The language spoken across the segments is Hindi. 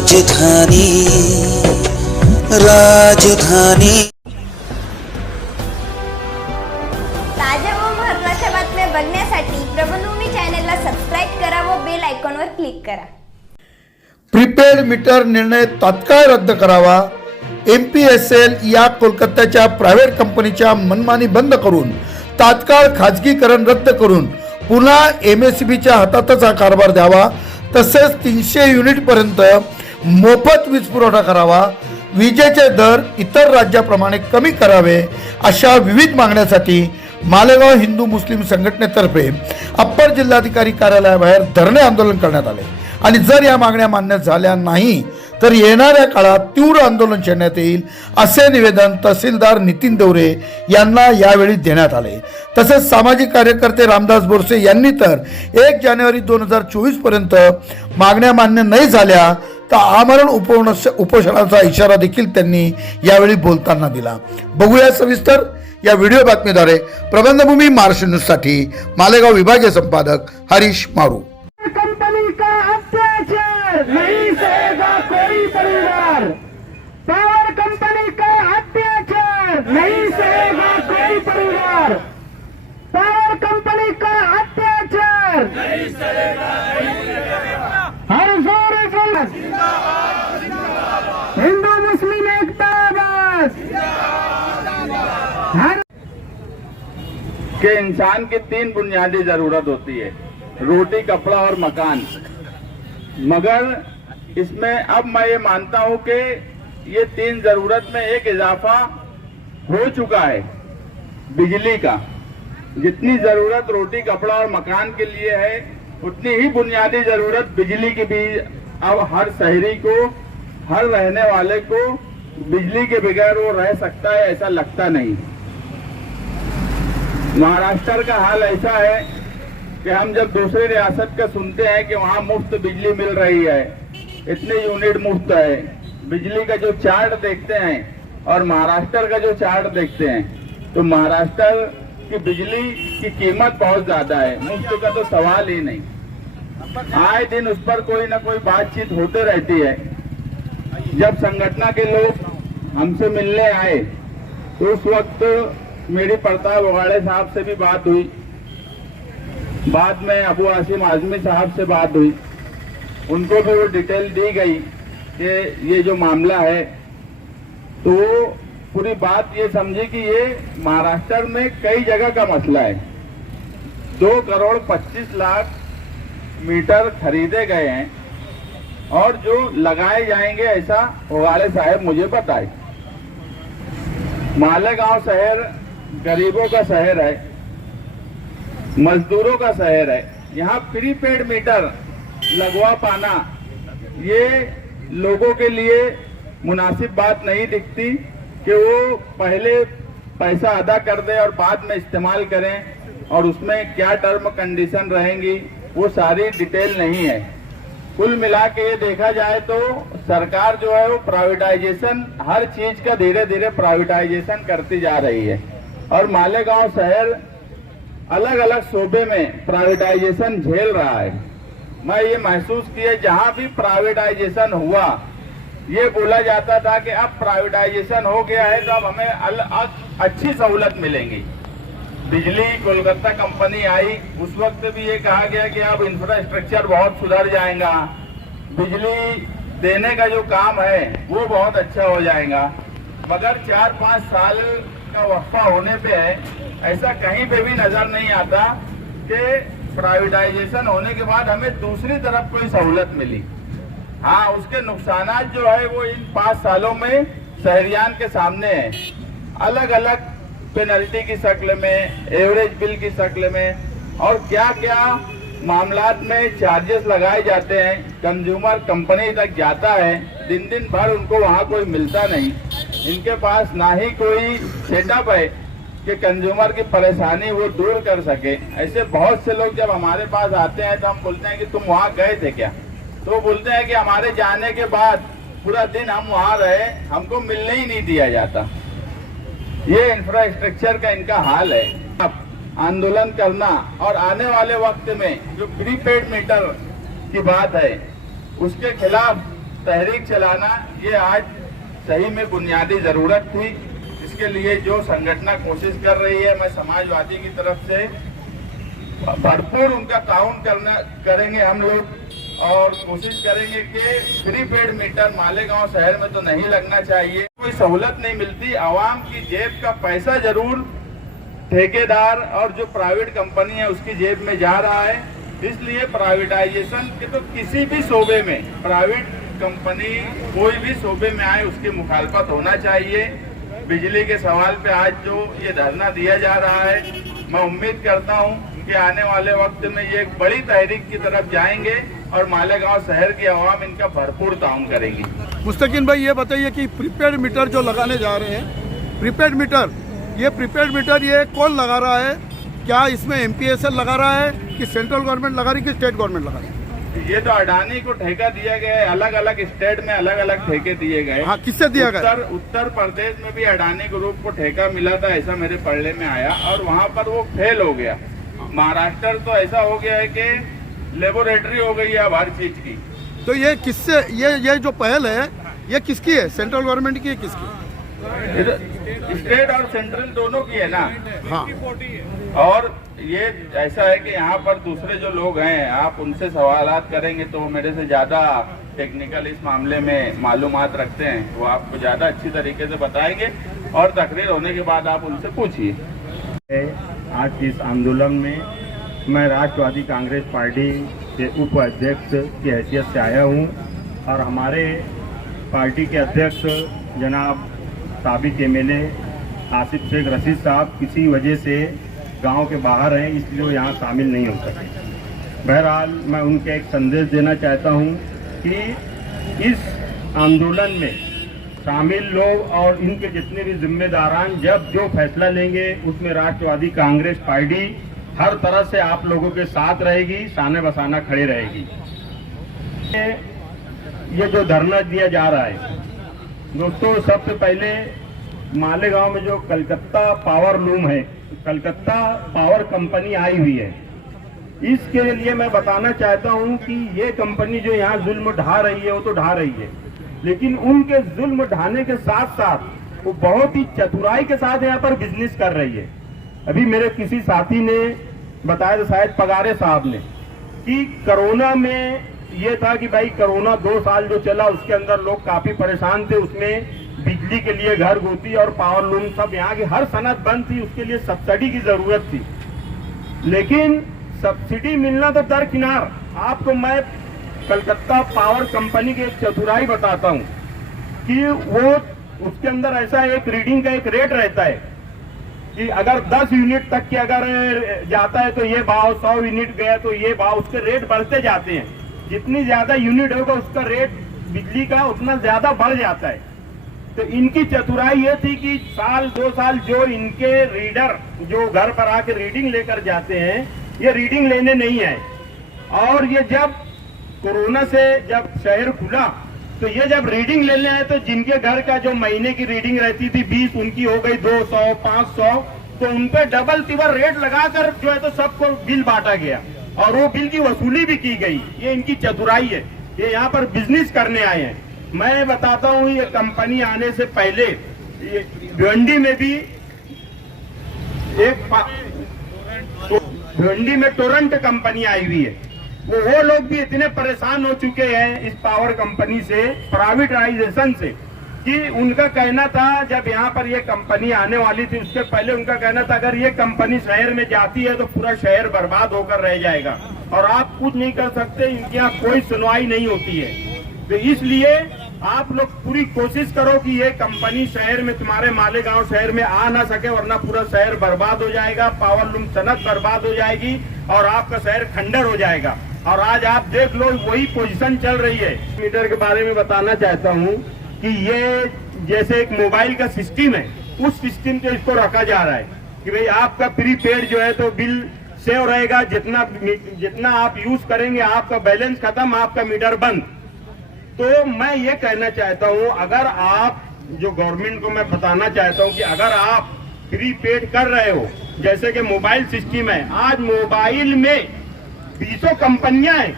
राजधानी राजधानी ताज्या व महत्त्वाच्या बातम्या बघण्यासाठी प्रबंधभूमी चॅनलला सबस्क्राइब करा व बेल आयकॉनवर क्लिक करा। प्रीपेड मीटर निर्णय तात्काळ रद्द करावा। MPSL या कोलकात्याच्या प्रायव्हेट कंपनीच्या मनमानी बंद करून तात्काळ खाजगीकरण रद्द करून पुन्हा MSEBीच्या हातातच हा कारभार द्यावा। तसेच 300 युनिट पर्यंत मोफत वीज पुरवठा करावा। विजेचे दर इतर राज्याप्रमाणे कमी करावे अशा विविध मागण्यासाठी मालेगाव हिंदू मुस्लिम संघटनेतर्फे अप्पर जिल्हाधिकारी कार्यालयाबाहेर धरणे आंदोलन करण्यात आले आणि जर या मागण्या मान्य झाल्या नाही तर येणाऱ्या काळात तीव्र आंदोलन छेडण्यात येईल असे निवेदन तहसीलदार नितीन देवरे यांना यावेळी देण्यात आले। तसेच सामाजिक कार्यकर्ते रामदास बोरसे यांनी तर 1 जानेवारी 2024 पर्यंत मागण्या मान्य नाही झाल्या तर आमरण उपोषणाचा इशारा देखील त्यांनी यावेळी बोलताना दिला। बघूया सविस्तर या व्हिडिओ बातमीद्वारे। प्रबंधभूमी महाराष्ट्र न्यूजसाठी मालेगाव विभागीय संपादक हरीश मारू। कंपनी का अत्याचार नहीं सहेगा कोई परिवार। पावर कंपनी का अत्याचार नहीं सहेगा कोई परिवार। पावर कंपनी का अत्याचार नहीं सहेगा कोई परिवार। हर जोर हिंदू मुस्लिम एकता बस कि इंसान की 3 बुनियादी जरूरत होती है, रोटी, कपड़ा और मकान। मगर इसमें अब मैं ये मानता हूं कि ये 3 जरूरत में एक इजाफा हो चुका है बिजली का। जितनी जरूरत रोटी, कपड़ा और मकान के लिए है उतनी ही बुनियादी जरूरत बिजली की भी अब हर शहरी को, हर रहने वाले को बिजली के बगैर वो रह सकता है ऐसा लगता नहीं। महाराष्ट्र का हाल ऐसा है कि हम जब दूसरी रियासत का सुनते हैं कि वहां मुफ्त बिजली मिल रही है, इतने यूनिट मुफ्त है, बिजली का जो चार्ट देखते हैं और महाराष्ट्र का जो चार्ट देखते हैं तो महाराष्ट्र की बिजली की कीमत बहुत ज्यादा है, मुफ्त का तो सवाल ही नहीं। आए दिन उस पर कोई ना कोई बातचीत होते रहती है। जब संगठन के लोग हमसे मिलने आए तो उस वक्त मेरी प्रताप वगाड़े साहब से भी बात हुई, बाद में अबू आसिम आजमी साहब से बात हुई, उनको भी वो डिटेल दी गई कि ये जो मामला है। तो पूरी बात ये समझी कि ये महाराष्ट्र में कई जगह का मसला है। 2 करोड़ 25 लाख मीटर खरीदे गए हैं और जो लगाए जाएंगे ऐसा वगाड़े साहब मुझे बताए। मालेगांव शहर गरीबों का शहर है, मजदूरों का शहर है। यहाँ प्रीपेड मीटर लगवा पाना ये लोगों के लिए मुनासिब बात नहीं दिखती कि वो पहले पैसा अदा कर दे और बाद में इस्तेमाल करें और उसमें क्या टर्म कंडीशन रहेंगी वो सारी डिटेल नहीं है। कुल मिला के ये देखा जाए तो सरकार जो है वो प्राइवेटाइजेशन, हर चीज का धीरे धीरे प्राइवेटाइजेशन करती जा रही है और मालेगांव शहर अलग अलग शोबे में प्राइवेटाइजेशन झेल रहा है। मैं ये महसूस किया जहां भी प्राइवेटाइजेशन हुआ ये बोला जाता था कि अब प्राइवेटाइजेशन हो गया है तो अब हमें अच्छी सहूलत मिलेंगी। बिजली कोलकाता कंपनी आई उस वक्त भी ये कहा गया कि अब इंफ्रास्ट्रक्चर बहुत सुधर जाएगा, बिजली देने का जो काम है वो बहुत अच्छा हो जाएगा। मगर 4-5 साल का वक्फा होने पे है, ऐसा कहीं पे भी नजर नहीं आता कि प्राइवेटाइजेशन होने के बाद हमें दूसरी तरफ कोई सहूलत मिली। हाँ, उसके नुकसानात जो है वो इन 5 सालों में शहरियान के सामने है। अलग अलग पेनल्टी की शक्ल में, एवरेज बिल की शक्ल में और क्या क्या मामलात में चार्जेस लगाए जाते हैं। कंज्यूमर कंपनी तक जाता है, दिन भर उनको वहाँ कोई मिलता नहीं। इनके पास ना ही कोई सेटअप है कि कंज्यूमर की परेशानी वो दूर कर सके। ऐसे बहुत से लोग जब हमारे पास आते हैं तो हम बोलते हैं कि तुम वहाँ गए थे क्या, तो वो बोलते हैं कि हमारे जाने के बाद पूरा दिन हम वहाँ रहे, हमको मिलने ही नहीं दिया जाता। ये इंफ्रास्ट्रक्चर का इनका हाल है। अब आंदोलन करना और आने वाले वक्त में जो प्रीपेड मीटर की बात है उसके खिलाफ तहरीक चलाना ये आज सही में बुनियादी जरूरत थी। इसके लिए जो संगठन कोशिश कर रही है, मैं समाजवादी की तरफ से भरपूर उनका ताउन करेंगे हम लोग, और कोशिश करेंगे कि प्रीपेड मीटर मालेगांव शहर में तो नहीं लगना चाहिए। कोई सहूलत नहीं मिलती, आवाम की जेब का पैसा जरूर ठेकेदार और जो प्राइवेट कंपनी है उसकी जेब में जा रहा है। इसलिए प्राइवेटाइजेशन के तो किसी भी शोबे में, प्राइवेट कंपनी कोई भी शोबे में आए उसकी मुखालफत होना चाहिए। बिजली के सवाल पे आज जो ये धरना दिया जा रहा है, मैं उम्मीद करता हूँ कि आने वाले वक्त में ये एक बड़ी तहरीक की तरफ जाएंगे और मालेगांव शहर की आवाम इनका भरपूर ताउन करेगी। मुस्तकीन भाई, ये बताइए कि प्रीपेड मीटर जो लगाने जा रहे हैं, प्रीपेड मीटर ये कौन लगा रहा है? क्या इसमें MPSL लगा रहा है कि सेंट्रल गवर्नमेंट लगा रही है कि स्टेट गवर्नमेंट लगा रही है? ये तो अडानी को ठेका दिया गया है, अलग अलग स्टेट में अलग अलग ठेके दिए गए। हाँ, किससे दिया गया? उत्तर प्रदेश में भी अडानी ग्रुप को ठेका मिला था, ऐसा मेरे पढ़ने में आया, और वहाँ पर वो फेल हो गया। महाराष्ट्र तो ऐसा हो गया है कि लेबोरेटरी हो गई है अब हर चीज की। तो ये किससे, ये जो पहल है ये किसकी है? सेंट्रल गवर्नमेंट की है किसकी? स्टेट और सेंट्रल दोनों की है ना। हाँ, और ये ऐसा है कि यहाँ पर दूसरे जो लोग हैं, आप उनसे सवालात करेंगे तो मेरे से ज्यादा टेक्निकल इस मामले में मालूमात रखते हैं, वो आपको ज्यादा अच्छी तरीके से बताएंगे, और तकरीर होने के बाद आप उनसे पूछिए। आज के इस आंदोलन में मैं राष्ट्रवादी कांग्रेस पार्टी के उप अध्यक्ष की हैसियत से आया हूँ, और हमारे पार्टी के अध्यक्ष जनाब साबिक MLA आसिफ शेख रशीद साहब किसी वजह से गांव के बाहर हैं, इसलिए वो यहाँ शामिल नहीं हो सके। बहरहाल मैं उनके एक संदेश देना चाहता हूँ कि इस आंदोलन में शामिल लोग और इनके जितने भी जिम्मेदारान जब जो फैसला लेंगे उसमें राष्ट्रवादी कांग्रेस पार्टी हर तरह से आप लोगों के साथ रहेगी, साने बसाना खड़े रहेगी। ये जो धरना दिया जा रहा है दोस्तों, सबसे पहले मालेगांव में जो कलकत्ता पावर लूम है, कलकत्ता पावर कंपनी आई हुई है, इसके लिए मैं बताना चाहता हूं कि ये कंपनी जो यहाँ जुल्म ढा रही है वो तो ढा रही है, लेकिन उनके जुल्म ढाने के साथ साथ वो बहुत ही चतुराई के साथ यहाँ पर बिजनेस कर रही है। अभी मेरे किसी साथी ने बताया था, शायद पगारे साहब ने, कि कोरोना में ये था कि भाई कोरोना 2 साल जो चला उसके अंदर लोग काफी परेशान थे, उसमें बिजली के लिए घर गोती और पावर लूम सब यहाँ की हर सनत बंद थी, उसके लिए सब्सिडी की जरूरत थी। लेकिन सब्सिडी मिलना तो दरकिनार, आपको मैं कलकत्ता पावर कंपनी की एक चतुराई बताता हूँ कि वो उसके अंदर ऐसा एक रीडिंग का एक रेट रहता है कि अगर 10 यूनिट तक के अगर जाता है तो ये भाव, 100 यूनिट गया तो ये भाव, उसके रेट बढ़ते जाते हैं। जितनी ज्यादा यूनिट होगा उसका रेट बिजली का उतना ज्यादा बढ़ जाता है। तो इनकी चतुराई ये थी कि साल 2 साल जो इनके रीडर जो घर पर आके रीडिंग लेकर जाते हैं, ये रीडिंग लेने नहीं आए, और ये जब कोरोना से जब शहर खुला तो ये जब रीडिंग लेने आए तो जिनके घर का जो महीने की रीडिंग रहती थी 20, उनकी हो गई 200, 500, तो उनपे डबल तिबर रेट लगाकर जो है तो सबको बिल बांटा गया और वो बिल की वसूली भी की गई। ये इनकी चतुराई है, ये यहाँ पर बिजनेस करने आए हैं। मैं बताता हूँ, ये कंपनी आने से पहले भिवंडी में भी भिवंडी में टोरंट कंपनी आई हुई है। वो लोग भी इतने परेशान हो चुके हैं इस पावर कंपनी से, प्राइवेटाइजेशन से, कि उनका कहना था जब यहाँ पर ये कंपनी आने वाली थी उसके पहले उनका कहना था अगर ये कंपनी शहर में जाती है तो पूरा शहर बर्बाद होकर रह जाएगा और आप कुछ नहीं कर सकते, इनके यहाँ कोई सुनवाई नहीं होती है। तो इसलिए आप लोग पूरी कोशिश करो कि ये कंपनी शहर में, तुम्हारे मालेगांव शहर में आ ना सके, वरना पूरा शहर बर्बाद हो जाएगा, पावर लूम सनत बर्बाद हो जाएगी और आपका शहर खंडर हो जाएगा। और आज आप देख लो वही पोजीशन चल रही है। मीटर के बारे में बताना चाहता हूँ कि ये जैसे एक मोबाइल का सिस्टम है, उस सिस्टम से इसको रखा जा रहा है कि भाई आपका प्रीपेड जो है तो बिल सेव रहेगा, जितना आप यूज करेंगे आपका बैलेंस खत्म, आपका मीटर बंद। तो मैं ये कहना चाहता हूँ, अगर आप जो गवर्नमेंट को मैं बताना चाहता हूँ कि अगर आप प्रीपेड कर रहे हो, जैसे कि मोबाइल सिस्टम है, आज मोबाइल में 20 कंपनियां हैं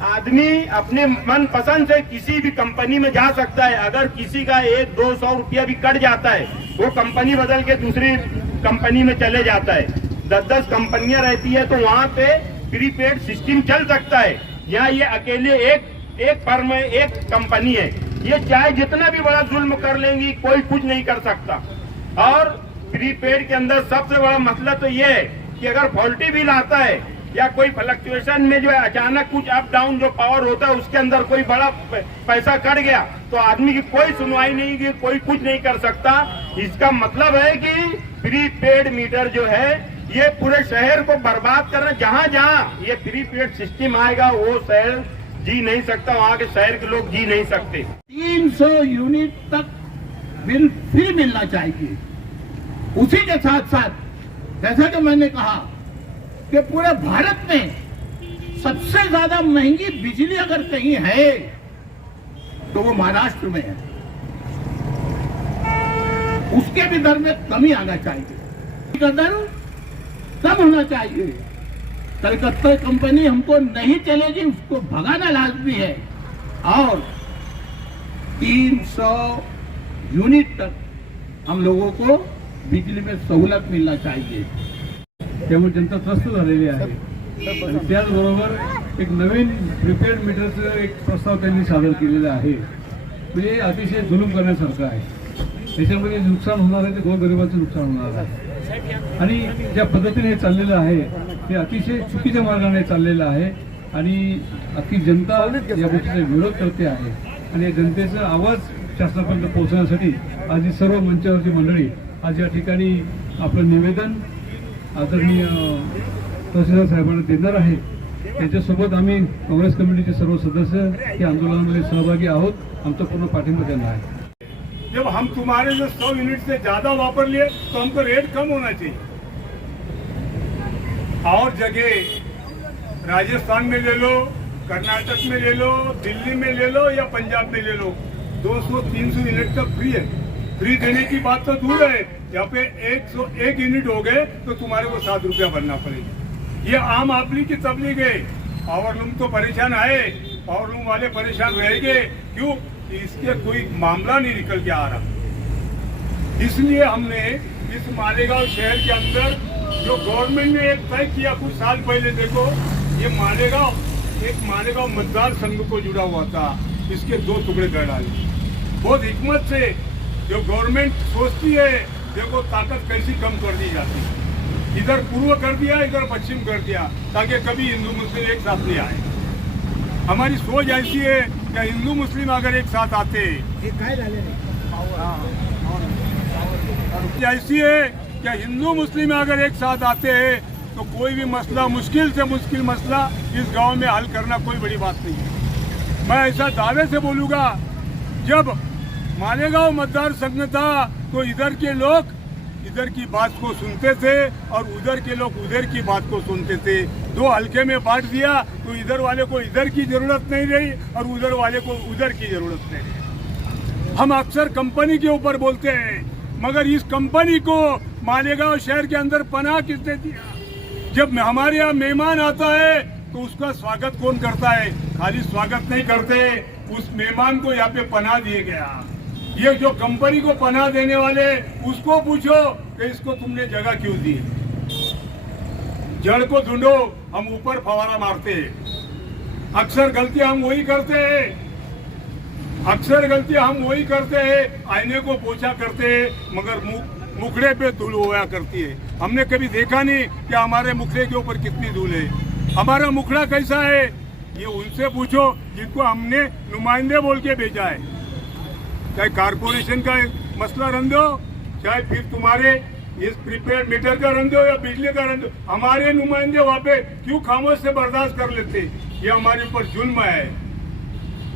आदमी अपने मन पसंद से किसी भी कंपनी में जा सकता है। अगर किसी का 100-200 रुपया भी कट जाता है, वो कंपनी बदल के दूसरी कंपनी में चले जाता है। 10-10 कंपनियां रहती है तो वहाँ पे प्रीपेड सिस्टम चल सकता है। यहाँ ये अकेले एक फर्म है, एक कंपनी है। ये चाहे जितना भी बड़ा जुल्म कर लेंगी, कोई कुछ नहीं कर सकता। और प्रीपेड के अंदर सबसे बड़ा मसला तो ये है कि अगर फॉल्टी बिल आता है या कोई फ्लक्चुएशन में जो है अचानक कुछ अप डाउन जो पावर होता है उसके अंदर कोई बड़ा पैसा कट गया तो आदमी की कोई सुनवाई नहीं की, कोई कुछ नहीं कर सकता। इसका मतलब है कि प्रीपेड मीटर जो है ये पूरे शहर को बर्बाद कर रहा है। जहाँ जहाँ ये प्रीपेड सिस्टम आएगा वो शहर जी नहीं सकता, वहाँ के शहर के लोग जी नहीं सकते। 300 यूनिट तक बिल फ्री मिलना चाहिए। उसी के साथ साथ जैसा कि मैंने कहा कि पूरे भारत में सबसे ज्यादा महंगी बिजली अगर कहीं है तो वो महाराष्ट्र में है। उसके भी दर में कमी आना चाहिए, का दर कम होना चाहिए। कलकत्ता कंपनी हमको नहीं चलेगी, उसको भगाना लाजमी है। और 300 यूनिट तक हम लोगों को बिजली में सहूलत मिलना चाहिए। त्यामुळे जनता त्रस्त झालेली आहे आणि त्याचबरोबर एक नवीन प्रीपेड मीटरचं एक प्रस्ताव त्यांनी सादर केलेला आहे। म्हणजे अतिशय जुलूम करण्यासारखं आहे। त्याच्यामध्ये नुकसान होणार आहे ते गोरगरिबांचं नुकसान होणार आहे आणि ज्या पद्धतीने हे चाललेलं आहे ते अतिशय चुकीच्या मार्गाने चाललेलं आहे आणि अख्खी जनता या गोष्टीचा विरोध करते आहे आणि या जनतेचा आवाज शासनापर्यंत पोहोचण्यासाठी आज ही सर्व मंचावरची मंडळी आज या ठिकाणी आपलं निवेदन आदरणीय तहसीलदार साहेबांना देणार आहे। त्याच्यासोबत आम्ही काँग्रेस कमिटीचे सर्व सदस्य या आंदोलनामध्ये सहभागी आहोत। आमचा पूर्ण पाठिंबा त्यांना आहे। जब हम तुम्हारे जो 100 यूनिट से ज्यादा वापर लिए तो हमको रेट कम होना चाहिए। और जगह राजस्थान में ले लो, कर्नाटक में ले लो, दिल्ली में ले लो या पंजाब में ले लो, 200-300 यूनिट तक फ्री है। फ्री देने की बात तो दूर है, यहाँ पे 101 यूनिट हो गए तो तुम्हारे को 7 रुपया भरना पड़ेगा। ये आम आदमी की तबलीग है। पावरलूम तो परेशान है, पावरलूम वाले परेशान रहेंगे। क्यों? इसके कोई मामला नहीं निकल के आ रहा। इसलिए हमने इस मालेगांव शहर के अंदर जो गवर्नमेंट ने एक तय किया कुछ साल पहले, देखो ये मालेगांव मतदार संघ को जुड़ा हुआ था, इसके 2 टुकड़े कर डाले। बहुत हिकमत से जो गवर्नमेंट सोचती है, देखो ताकत कैसी कम कर दी जाती है। इधर पूर्व कर दिया, इधर पश्चिम कर दिया, ताकि कभी हिंदू मुस्लिम एक साथ नहीं आए। हमारी सोच ऐसी है कि हिंदू मुस्लिम अगर एक साथ आते, ऐसी है कि हिंदू मुस्लिम अगर एक साथ आते हैं तो कोई भी मसला, मुश्किल से मुश्किल मसला इस गांव में हल करना कोई बड़ी बात नहीं है। मैं ऐसा दावे से बोलूँगा, जब मालेगांव मतदार संघ था तो इधर के लोग इधर की बात को सुनते थे और उधर के लोग उधर की बात को सुनते थे। 2 हल्के में बांट दिया तो इधर वाले को इधर की जरूरत नहीं रही और उधर वाले को उधर की जरूरत नहीं रही। हम अक्सर कंपनी के ऊपर बोलते हैं, मगर इस कंपनी को मालेगांव शहर के अंदर पनाह किसने दिया? जब हमारे यहाँ मेहमान आता है तो उसका स्वागत कौन करता है? खाली स्वागत नहीं करते, उस मेहमान को यहाँ पे पनाह दिए गया। ये जो कंपनी को पनाह देने वाले, उसको पूछो कि इसको तुमने जगह क्यों दी? जड़ को ढूंढो, हम ऊपर फवारा मारते हैं। अक्सर गलतियां हम वही करते हैं, आईने को पोछा करते हैं, मगर मुखड़े पे धूल होया करती है। हमने कभी देखा नहीं कि हमारे मुखड़े के ऊपर कितनी धूल है। हमारा मुखड़ा कैसा है ये उनसे पूछो जिनको हमने नुमाइंदे बोल के भेजा है। चाहे कारपोरेशन का मसला रन दो, चाहे फिर तुम्हारे इस प्रीपेड मीटर का रन दो या बिजली का रन दो, हमारे नुमाइंदे वहाँ पे क्यों खामोश से बर्दाश्त कर लेते? ये हमारे ऊपर जुल्म है।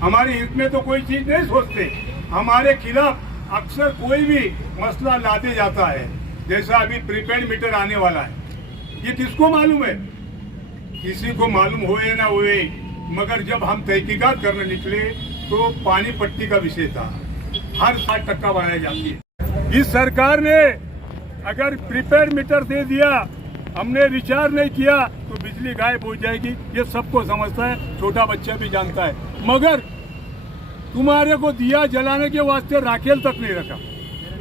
हमारे हित में तो कोई चीज नहीं सोचते, हमारे खिलाफ अक्सर कोई भी मसला लाते जाता है। जैसा अभी प्रीपेड मीटर आने वाला है, ये किसको मालूम है? किसी को मालूम हो या ना होए, मगर जब हम तहकीकात करने निकले तो पानी पट्टी का विषय था। हर 60% बढ़ाई जाती है। इस सरकार ने अगर प्रीपेड मीटर दे दिया हमने रिचार्ज नहीं किया तो बिजली गायब हो जाएगी, ये सबको समझता है, छोटा बच्चा भी जानता है। मगर तुम्हारे को दिया जलाने के वास्ते राखेल तक नहीं रखा।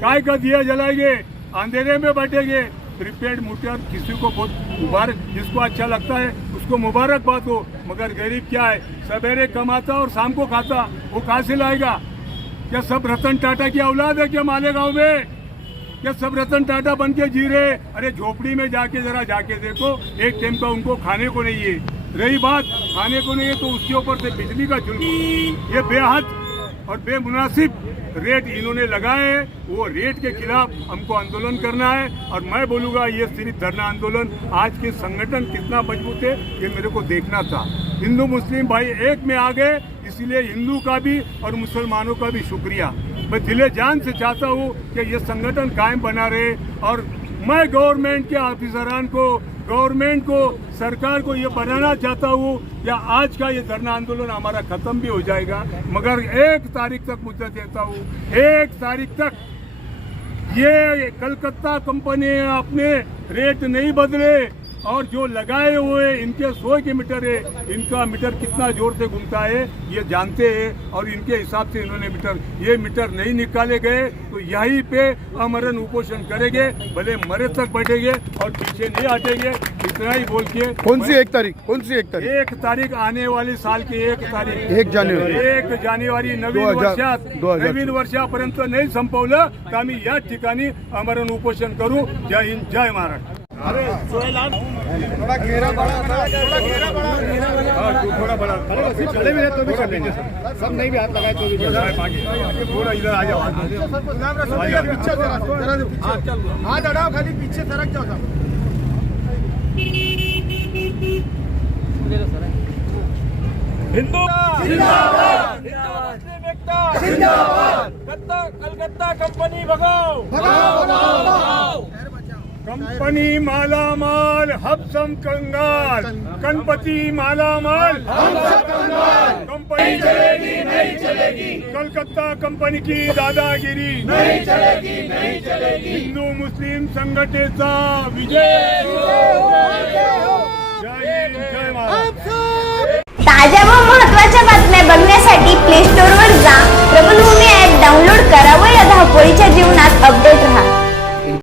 काय का दिया जलाएंगे, अंधेरे में बैठेंगे। प्रीपेड मीटर किसी को बहुत मुबारक, जिसको अच्छा लगता है उसको मुबारकबाद हो, मगर गरीब क्या है, सवेरे कमाता और शाम को खाता, वो कहाँ से लाएगा? क्या सब रतन टाटा की औलाद है क्या मालेगांव में? क्या सब रतन टाटा बन के जी रहे? अरे झोपड़ी में जाके जरा जाके देखो, एक टाइम का उनको खाने को नहीं है। रही बात खाने को नहीं है तो उसके ऊपर से बिजली का जुल्म, ये बेहद और बेमुनासिब रेट इन्होंने लगाए हैं। वो रेट के खिलाफ हमको आंदोलन करना है। और मैं बोलूँगा ये सिर्फ धरना आंदोलन, आज के संगठन कितना मजबूत है ये मेरे को देखना था। हिंदू मुस्लिम भाई एक में आ गए, इसलिए हिंदू का भी और मुसलमानों का भी शुक्रिया। मैं दिले जान से चाहता हूँ कि ये संगठन कायम बना रहे। और मैं गवर्नमेंट के ऑफिसरान को, गवर्नमेंट को, सरकार को ये बनाना चाहता हूँ या आज का ये धरना आंदोलन हमारा खत्म भी हो जाएगा, मगर 1 तारीख तक मुद्दत देता हूँ। 1 तारीख तक ये कलकत्ता कंपनी अपने रेट नहीं बदले और जो लगाए हुए इनके 100 के मीटर है, इनका मीटर कितना जोर से घूमता है ये जानते हैं और इनके हिसाब से इन्होंने ये मीटर नहीं निकाले गए तो यहीं पे अमरण उपोषण करेंगे, भले मरे तक बैठेंगे और पीछे नहीं हटेंगे। इतना ही बोल के कौन सी 1 तारीख? कौन सी 1 तारीख? 1 तारीख आने वाली साल की 1 तारीख, 1 जानेवारी 1 जानेवारी नवीन वर्षापर्यंत नाही संपवलं तर आम्ही याच ठिकाणी अमरण उपोषण करू। जय हिंद, जय महाराष्ट्र। थोड़ा बड़ा चले भी तो भी चलेंगे, सब नहीं भी हाथ लगाए तो भी थोड़ा इधर आ जाओ, हाथ हटाओ, खाली पीछे सरक जाओ। हिंदू जिंदाबाद, जिंदाबाद, कलकत्ता कंपनी भगाओ, भगाओ, भगाओ। कंपनी मालामाल, हब्सम कंगाल, गणपति मालामाल, कंपनी चलेगी नहीं चलेगी, कलकत्ता कंपनी की दादागिरी नहीं चलेगी, नहीं चलेगी। हिंदू मुस्लिम संघटनेचा विजय। जय हिंद, जय महाराष्ट्र। ताज्या व महत्त्वाच्या बातम्या बघण्यासाठी प्ले स्टोअरवर जा, प्रबलभूमी ॲप डाउनलोड करा व या धावपळीच्या जीवनात अपडेट राहा।